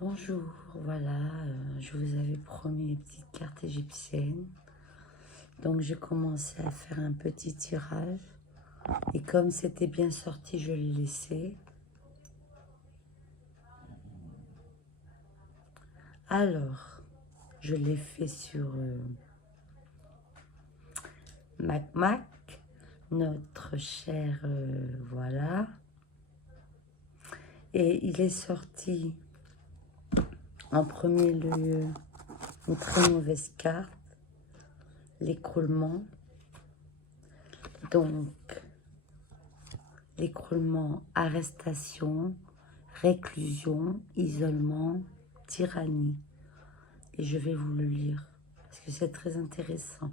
Bonjour, voilà, je vous avais promis les petites cartes égyptiennes. Donc j'ai commencé à faire un petit tirage. Et comme c'était bien sorti, je l'ai laissé. Alors, je l'ai fait sur Mac, notre cher, voilà. Et il est sorti en premier lieu une très mauvaise carte, l'écroulement. Donc, l'écroulement, arrestation, réclusion, isolement, tyrannie. Et je vais vous le lire, parce que c'est très intéressant.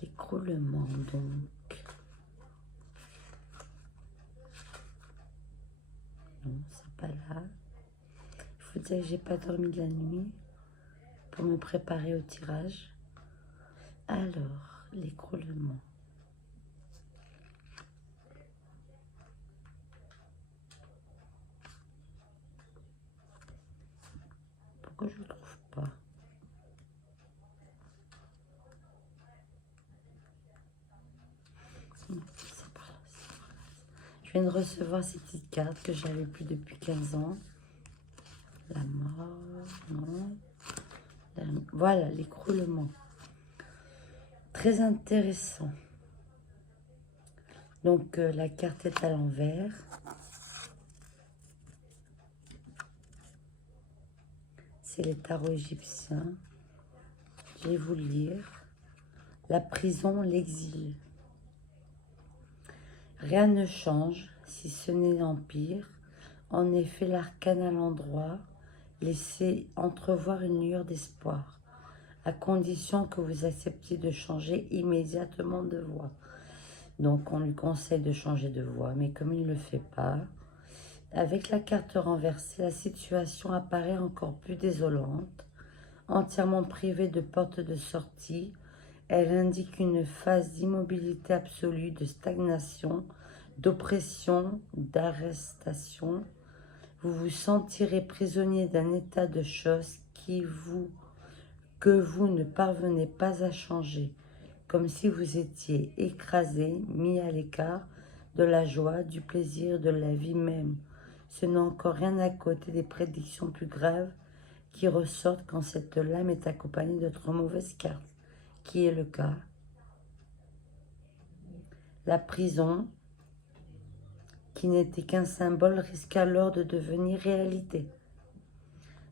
L'écroulement, donc. Non, c'est pas là. Il faut dire que j'ai pas dormi de la nuit pour me préparer au tirage. Alors, l'écroulement. Pourquoi je ne le trouve pas? C'est pas là, c'est pas là. Je viens de recevoir ces petites cartes que j'avais plus depuis 15 ans. La mort, non. Voilà, l'écroulement. Très intéressant. Donc, la carte est à l'envers. C'est les tarots égyptiens. Je vais vous le lire. La prison, l'exil. Rien ne change, si ce n'est l'empire. En effet, l'arcane à l'endroit laissait entrevoir une lueur d'espoir, à condition que vous acceptiez de changer immédiatement de voie. Donc, on lui conseille de changer de voie, mais comme il ne le fait pas, avec la carte renversée, la situation apparaît encore plus désolante. Entièrement privée de porte de sortie, elle indique une phase d'immobilité absolue, de stagnation, d'oppression, d'arrestation. Vous vous sentirez prisonnier d'un état de choses que vous ne parvenez pas à changer, comme si vous étiez écrasé, mis à l'écart de la joie, du plaisir, de la vie même. Ce n'est encore rien à côté des prédictions plus graves qui ressortent quand cette lame est accompagnée d'autres mauvaises cartes, qui est le cas. La prison, qui n'était qu'un symbole, risque alors de devenir réalité.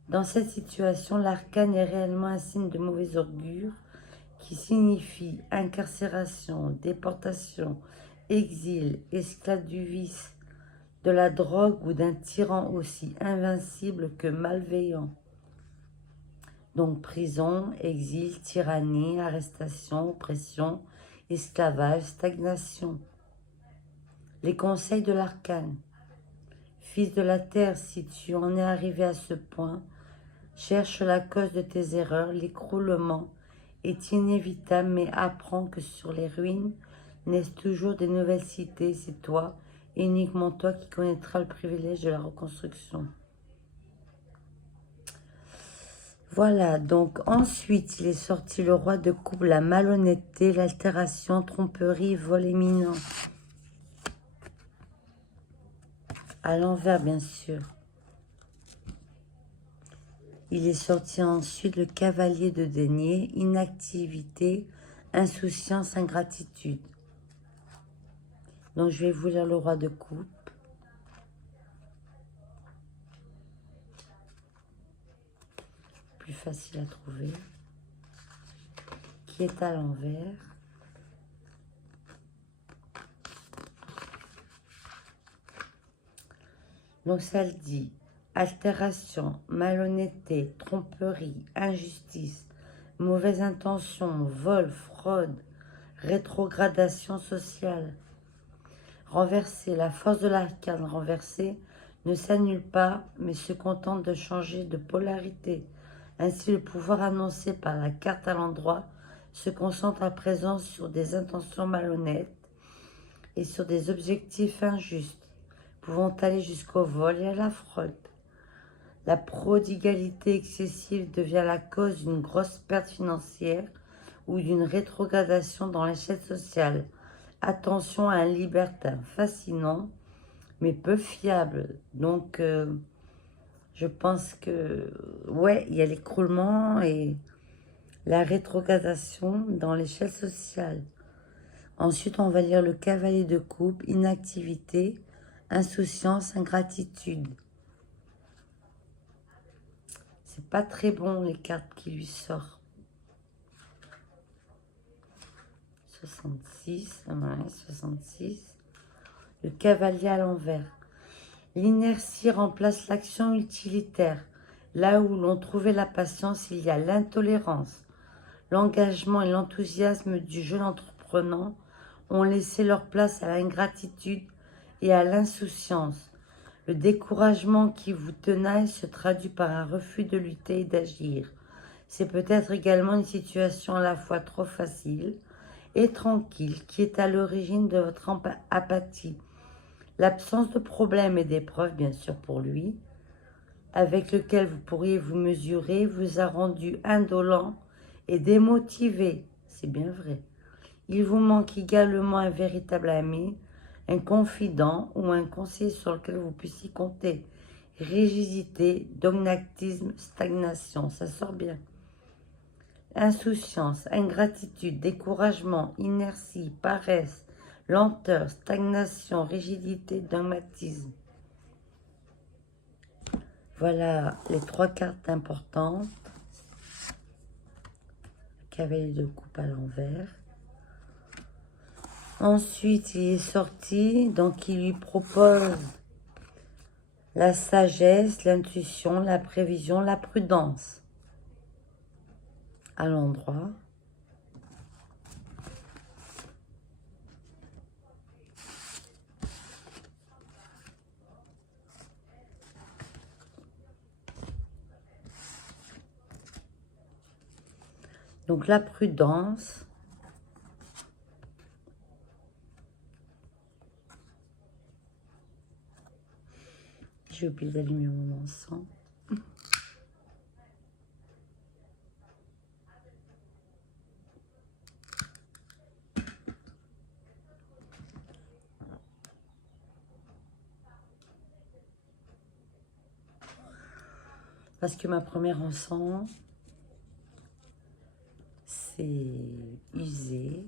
Dans cette situation, l'arcane est réellement un signe de mauvais augure qui signifie incarcération, déportation, exil, esclave du vice, de la drogue ou d'un tyran aussi invincible que malveillant. Donc prison, exil, tyrannie, arrestation, oppression, esclavage, stagnation. Les conseils de l'arcane. Fils de la terre, si tu en es arrivé à ce point, cherche la cause de tes erreurs. L'écroulement est inévitable, mais apprends que sur les ruines naissent toujours des nouvelles cités. C'est toi, et uniquement toi, qui connaîtras le privilège de la reconstruction. Voilà, donc ensuite, il est sorti le roi de coupe, la malhonnêteté, l'altération, tromperie, vol éminent. À l'envers, bien sûr. Il est sorti ensuite le cavalier de denier, inactivité, insouciance, ingratitude. Donc, je vais vous lire le roi de coupe. Plus facile à trouver. Qui est à l'envers. Donc, ça le dit. Altération, malhonnêteté, tromperie, injustice, mauvaise intention, vol, fraude, rétrogradation sociale. Renversé, la force de l'arcane renversée ne s'annule pas, mais se contente de changer de polarité. Ainsi, le pouvoir annoncé par la carte à l'endroit se concentre à présent sur des intentions malhonnêtes et sur des objectifs injustes, pouvant aller jusqu'au vol et à la fraude. La prodigalité excessive devient la cause d'une grosse perte financière ou d'une rétrogradation dans l'échelle sociale. Attention à un libertin fascinant, mais peu fiable. Donc, je pense que, ouais, il y a l'écroulement et la rétrogradation dans l'échelle sociale. Ensuite, on va lire le cavalier de coupe, inactivité, insouciance, ingratitude. C'est pas très bon les cartes qui lui sortent. 66, ouais, 66. Le cavalier à l'envers. L'inertie remplace l'action utilitaire. Là où l'on trouvait la patience, il y a l'intolérance. L'engagement et l'enthousiasme du jeune entreprenant ont laissé leur place à l'ingratitude et à l'insouciance. Le découragement qui vous tenaille se traduit par un refus de lutter et d'agir. C'est peut-être également une situation à la fois trop facile et tranquille qui est à l'origine de votre apathie. L'absence de problèmes et d'épreuves, bien sûr pour lui, avec lequel vous pourriez vous mesurer, vous a rendu indolent et démotivé. C'est bien vrai. Il vous manque également un véritable ami, un confident ou un conseiller sur lequel vous puissiez compter. Rigidité, dogmatisme, stagnation, ça sort bien. Insouciance, ingratitude, découragement, inertie, paresse, lenteur, stagnation, rigidité, dogmatisme. Voilà les 3 cartes importantes. Cavalier de coupe à l'envers. Ensuite, il est sorti, donc il lui propose la sagesse, l'intuition, la prévision, la prudence à l'endroit. Donc la prudence, j'ai oublié d'allumer mon encens. Parce que ma première encens s'est usé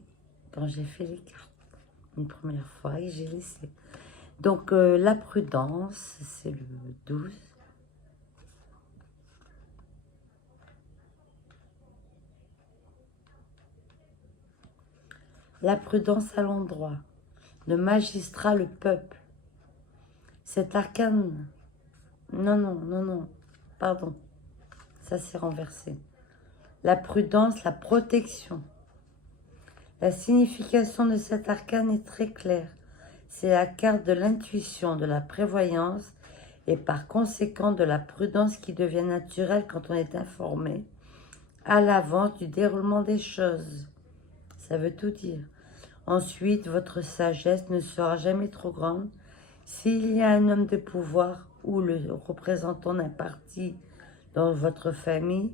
quand j'ai fait les cartes une première fois et j'ai laissé. Donc la prudence, c'est le 12. La prudence à l'endroit. Le magistrat, le peuple. Cet arcane... Non, pardon. Ça s'est renversé. La prudence, la protection. La signification de cet arcane est très claire. C'est la carte de l'intuition, de la prévoyance et par conséquent de la prudence qui devient naturelle quand on est informé à l'avance du déroulement des choses. Ça veut tout dire. Ensuite, votre sagesse ne sera jamais trop grande. S'il y a un homme de pouvoir ou le représentant d'un parti dans votre famille,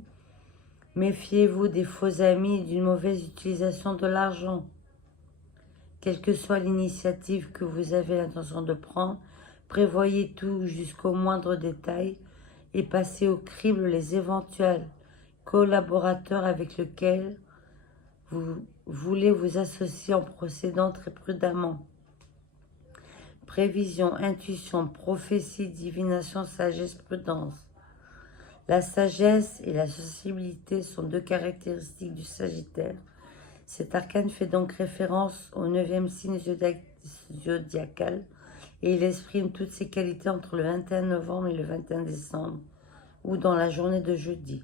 méfiez-vous des faux amis et d'une mauvaise utilisation de l'argent. Quelle que soit l'initiative que vous avez l'intention de prendre, prévoyez tout jusqu'au moindre détail et passez au crible les éventuels collaborateurs avec lesquels vous voulez vous associer en procédant très prudemment. Prévision, intuition, prophétie, divination, sagesse, prudence. La sagesse et la sensibilité sont 2 caractéristiques du Sagittaire. Cet arcane fait donc référence au 9e signe zodiacal et il exprime toutes ses qualités entre le 21 novembre et le 21 décembre ou dans la journée de jeudi.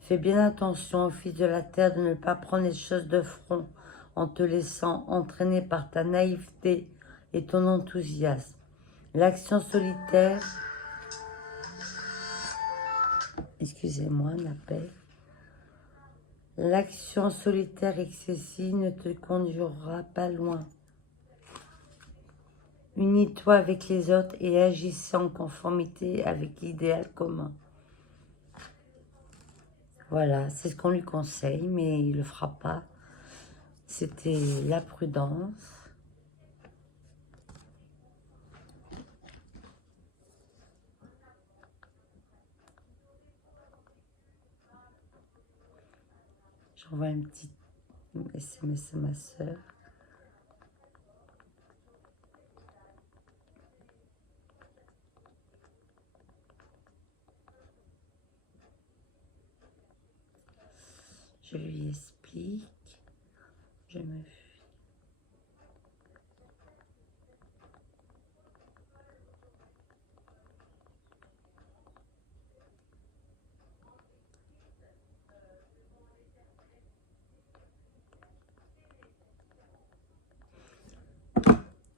Fais bien attention, fils de la terre, de ne pas prendre les choses de front en te laissant entraîner par ta naïveté et ton enthousiasme. L'action solitaire, excusez-moi, la paix. L'action solitaire excessive ne te conduira pas loin. Unis-toi avec les autres et agissez en conformité avec l'idéal commun. Voilà, c'est ce qu'on lui conseille, mais il ne le fera pas. C'était la prudence. J'envoie un petit SMS à ma soeur. Je lui explique. Je me fuis.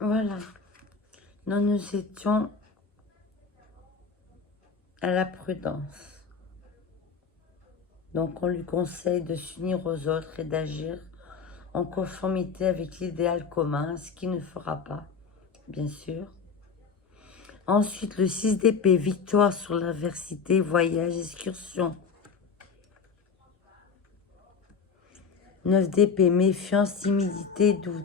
Voilà. Nous étions à la prudence. Donc on lui conseille de s'unir aux autres et d'agir en conformité avec l'idéal commun, ce qu'il ne fera pas, bien sûr. Ensuite, le 6 d'épée, victoire sur l'adversité, voyage, excursion. 9 d'épée, méfiance, timidité, doute.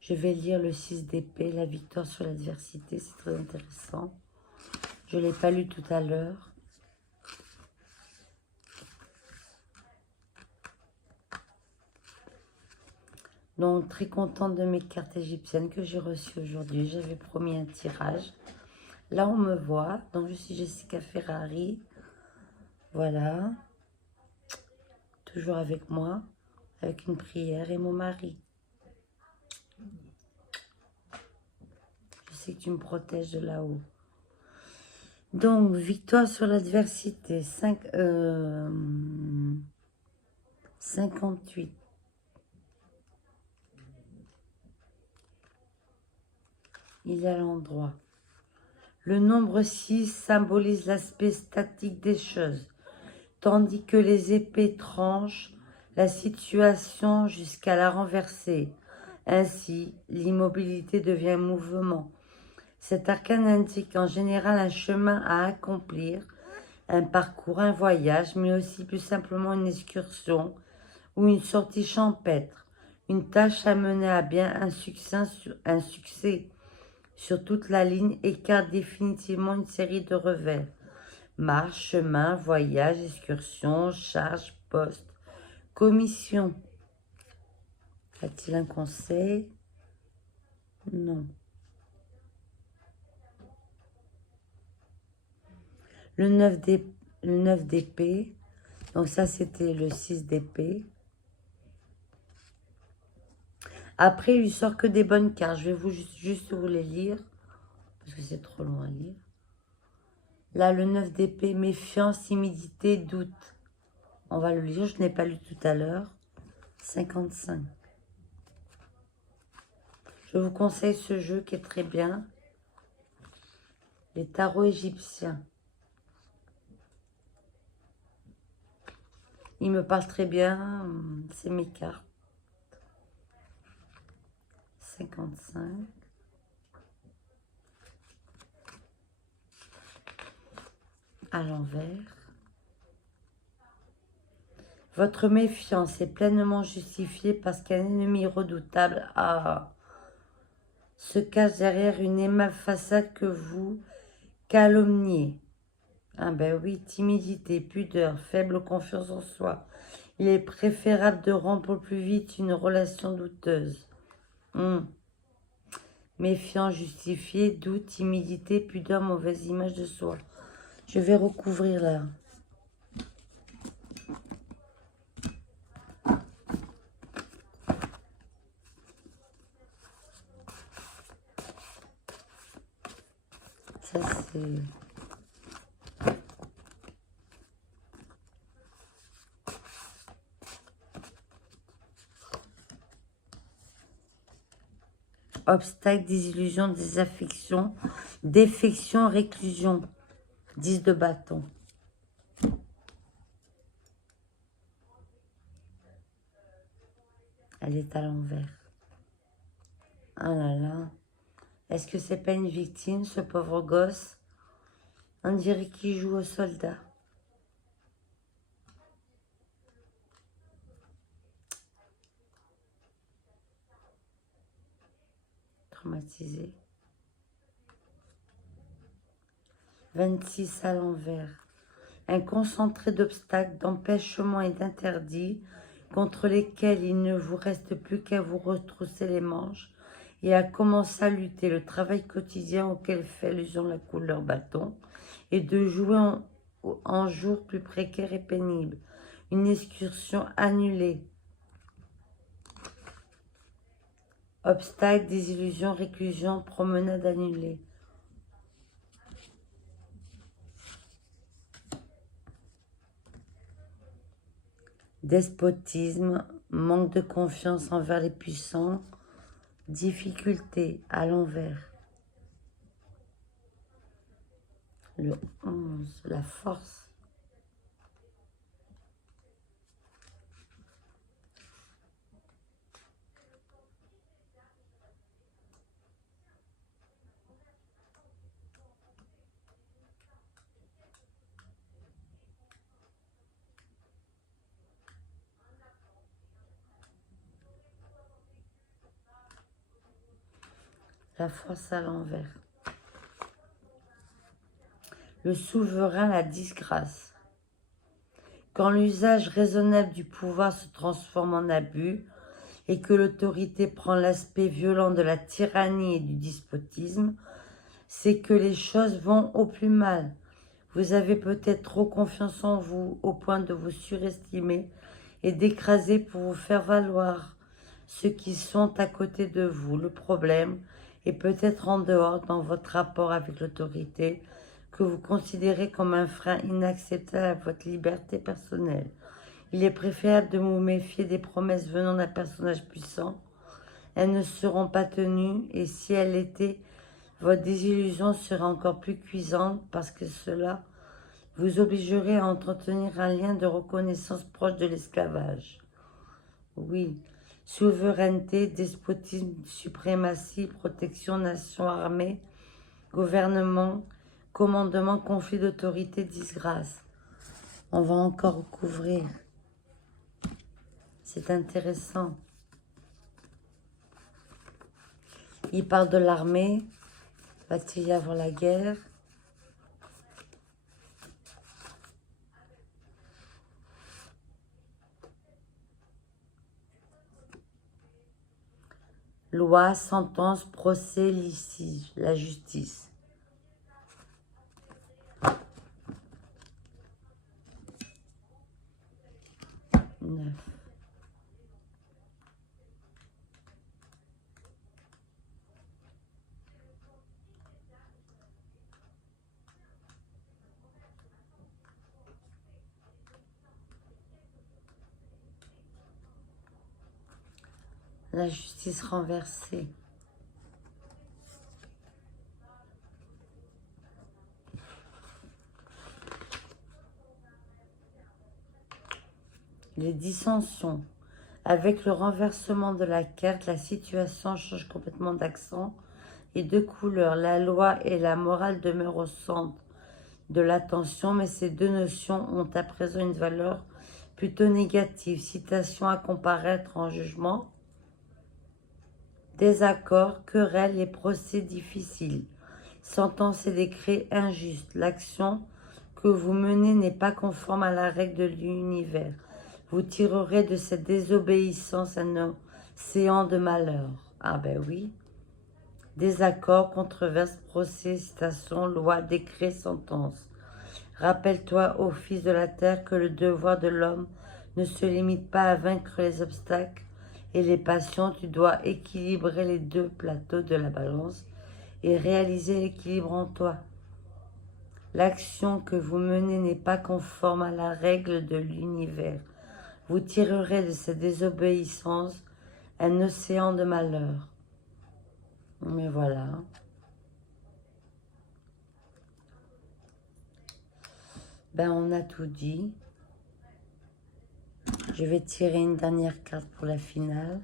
Je vais lire le 6 d'épée, la victoire sur l'adversité, c'est très intéressant. Je ne l'ai pas lu tout à l'heure. Donc, très contente de mes cartes égyptiennes que j'ai reçues aujourd'hui. J'avais promis un tirage. Là, on me voit. Donc, je suis Jessica Ferrari. Voilà. Toujours avec moi, avec une prière et mon mari. Je sais que tu me protèges de là-haut. Donc, victoire sur l'adversité. 58. Il est à l'endroit. Le nombre 6 symbolise l'aspect statique des choses, tandis que les épées tranchent la situation jusqu'à la renverser. Ainsi, l'immobilité devient mouvement. Cet arcane indique en général un chemin à accomplir, un parcours, un voyage, mais aussi plus simplement une excursion ou une sortie champêtre, une tâche à mener à bien, un succès sur toute la ligne écarte définitivement une série de revers. Marche, chemin, voyage, excursion, charge, poste, commission. A-t-il un conseil? Non. Le 9 d'épée. Donc ça, c'était le 6 d'épée. Après, il lui sort que des bonnes cartes. Je vais juste vous les lire, parce que c'est trop long à lire. Là, le 9 d'épée, méfiance, timidité, doute. On va le lire, je n'ai pas lu tout à l'heure. 55. Je vous conseille ce jeu qui est très bien. Les tarots égyptiens. Il me parle très bien, c'est mes cartes. 55. À l'envers. Votre méfiance est pleinement justifiée parce qu'un ennemi redoutable se cache derrière une aimable façade que vous calomniez. Ah ben oui, timidité, pudeur, faible confiance en soi. Il est préférable de rompre au plus vite une relation douteuse. Méfiance justifiée, doute, timidité, pudeur, mauvaise image de soi. Je vais recouvrir là. Ça c'est... Obstacle, désillusion, désaffection, défection, réclusion. 10 de bâton. Elle est à l'envers. Ah là là. Est-ce que c'est pas une victime, ce pauvre gosse? On dirait qu'il joue au soldat. Traumatisé. 26 à l'envers. Un concentré d'obstacles, d'empêchements et d'interdits contre lesquels il ne vous reste plus qu'à vous retrousser les manches et à commencer à lutter. Le travail quotidien auquel fait allusion la couleur bâton et de jouer en jours plus précaires et pénibles. Une excursion annulée. Obstacles, désillusions, réclusion, promenade annulée. Despotisme, manque de confiance envers les puissants, difficulté à l'envers. Le 11, la force. La force à l'envers. Le souverain, la disgrâce. Quand l'usage raisonnable du pouvoir se transforme en abus et que l'autorité prend l'aspect violent de la tyrannie et du despotisme, c'est que les choses vont au plus mal. Vous avez peut-être trop confiance en vous au point de vous surestimer et d'écraser pour vous faire valoir ceux qui sont à côté de vous. Le problème est peut-être en dehors dans votre rapport avec l'autorité que vous considérez comme un frein inacceptable à votre liberté personnelle. Il est préférable de vous méfier des promesses venant d'un personnage puissant. Elles ne seront pas tenues et si elles l'étaient, votre désillusion sera encore plus cuisante parce que cela vous obligerait à entretenir un lien de reconnaissance proche de l'esclavage. Oui, souveraineté, despotisme, suprématie, protection, nation armée, gouvernement, commandement, conflit d'autorité, disgrâce. On va encore recouvrir. C'est intéressant. Il parle de l'armée. Va-t-il y avoir la guerre? Loi, sentence, procès, litige, la justice. Neuf. La justice renversée. Les dissensions. Avec le renversement de la carte, la situation change complètement d'accent et de couleur. La loi et la morale demeurent au centre de l'attention, mais ces deux notions ont à présent une valeur plutôt négative. Citation à comparaître en jugement. Désaccords, querelles et procès difficiles. Sentences et décrets injustes. L'action que vous menez n'est pas conforme à la règle de l'univers. Vous tirerez de cette désobéissance un océan de malheur. Ah ben oui. Désaccords, controverses, procès, citations, lois, décrets, sentences. Rappelle-toi, ô fils de la terre, que le devoir de l'homme ne se limite pas à vaincre les obstacles et les passions. Tu dois équilibrer les deux plateaux de la balance et réaliser l'équilibre en toi. L'action que vous menez n'est pas conforme à la règle de l'univers. Vous tirerez de cette désobéissance un océan de malheur. Mais voilà. Ben, on a tout dit. Je vais tirer une dernière carte pour la finale.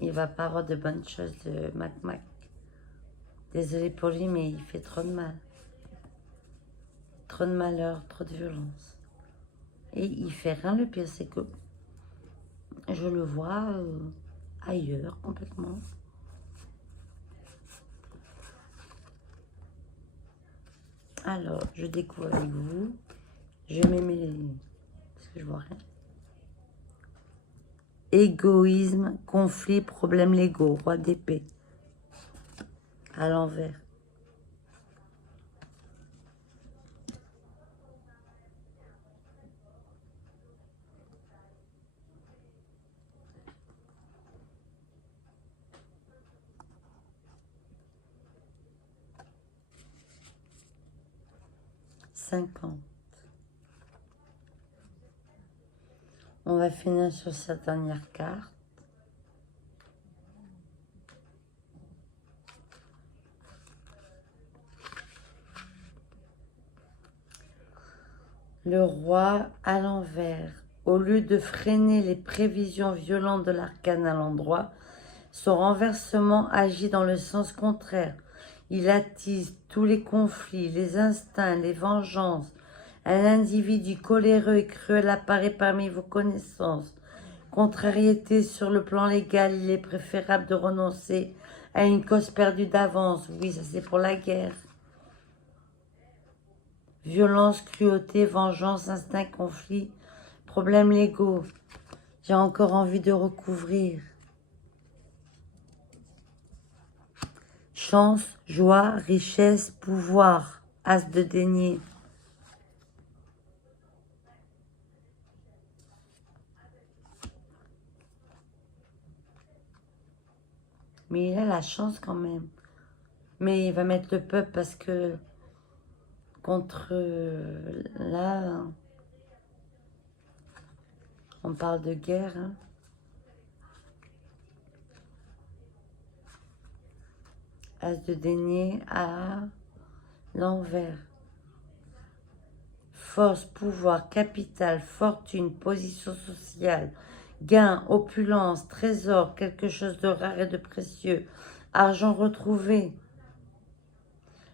Il va pas avoir de bonnes choses de Mac. Désolée pour lui, mais il fait trop de mal. Trop de malheur, trop de violence. Et il fait rien. Le pire, c'est que je le vois ailleurs complètement. Alors, je découvre avec vous. Je mets mes... Parce que je vois rien. Égoïsme, conflit, problème légaux. Roi d'épée. À l'envers. $50. On va finir sur cette dernière carte. Le roi à l'envers. Au lieu de freiner les prévisions violentes de l'arcane à l'endroit, son renversement agit dans le sens contraire. Il attise tous les conflits, les instincts, les vengeances. Un individu coléreux et cruel apparaît parmi vos connaissances. Contrariété sur le plan légal, il est préférable de renoncer à une cause perdue d'avance. Oui, ça c'est pour la guerre. Violence, cruauté, vengeance, instinct, conflit, problèmes légaux. J'ai encore envie de recouvrir. Chance, joie, richesse, pouvoir. As de denier. Mais il a la chance quand même. Mais il va mettre le peuple parce que contre là, on parle de guerre. Hein. As de denier à l'envers. Force, pouvoir, capital, fortune, position sociale, gain, opulence, trésor, quelque chose de rare et de précieux, argent retrouvé.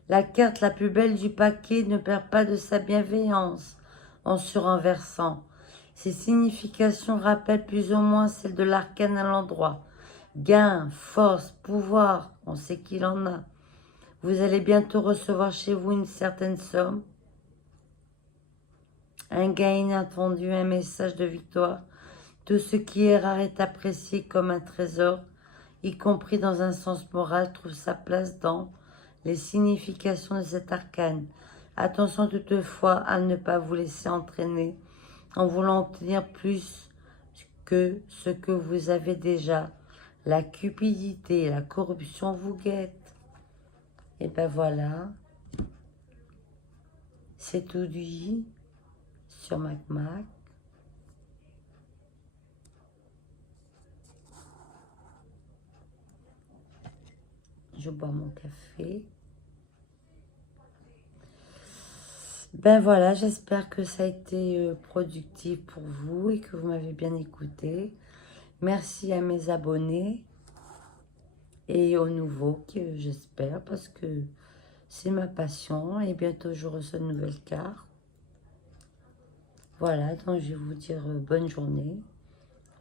La carte la plus belle du paquet ne perd pas de sa bienveillance en surenversant. Ses significations rappellent plus ou moins celles de l'arcane à l'endroit. Gain, force, pouvoir, on sait qu'il en a. Vous allez bientôt recevoir chez vous une certaine somme. Un gain inattendu, un message de victoire. Tout ce qui est rare est apprécié comme un trésor, y compris dans un sens moral, trouve sa place dans les significations de cet arcane. Attention toutefois à ne pas vous laisser entraîner en voulant obtenir plus que ce que vous avez déjà. La cupidité, la corruption vous guettent. Et ben voilà, c'est tout dit sur Mac. Je bois mon café. Ben voilà, j'espère que ça a été productif pour vous et que vous m'avez bien écouté. Merci à mes abonnés et aux nouveaux, que j'espère, parce que c'est ma passion. Et bientôt, je reçois une nouvelle carte. Voilà, donc je vais vous dire bonne journée.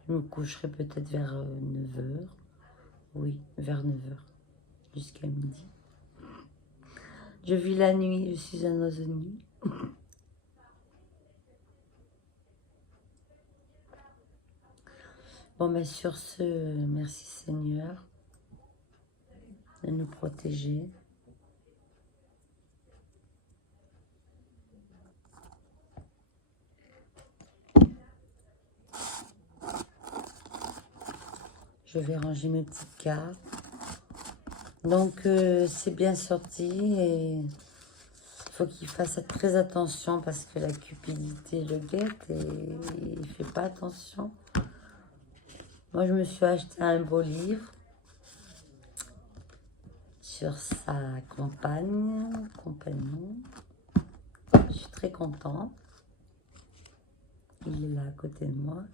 Je me coucherai peut-être vers 9 h. Oui, vers 9 h. Jusqu'à midi. Je vis la nuit, je suis un oiseau de nuit. Bon, ben sur ce, merci Seigneur de nous protéger. Je vais ranger mes petites cartes. Donc, c'est bien sorti et il faut qu'il fasse très attention parce que la cupidité le guette et il ne fait pas attention. Moi, je me suis acheté un beau livre sur sa compagnon. Je suis très contente. Il est là à côté de moi.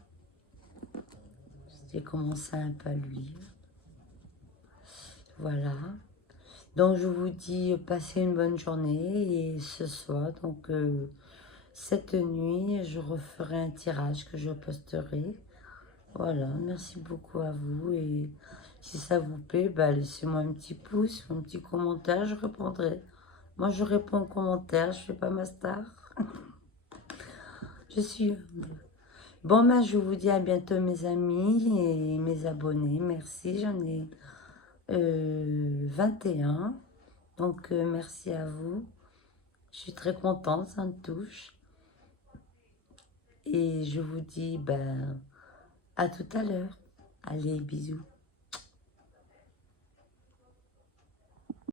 J'ai commencé un peu à le lire. Voilà. Donc, je vous dis, passez une bonne journée. Et ce soir, donc, cette nuit, je referai un tirage que je posterai. Voilà, merci beaucoup à vous. Et si ça vous plaît, bah, laissez-moi un petit pouce, un petit commentaire, je répondrai. Moi, je réponds aux commentaires, je ne fais pas ma star. Je suis humble. Bon, ben, je vous dis à bientôt, mes amis et mes abonnés. Merci, j'en ai 21. Donc, merci à vous. Je suis très contente, ça me touche. Et je vous dis ben, à tout à l'heure. Allez, bisous.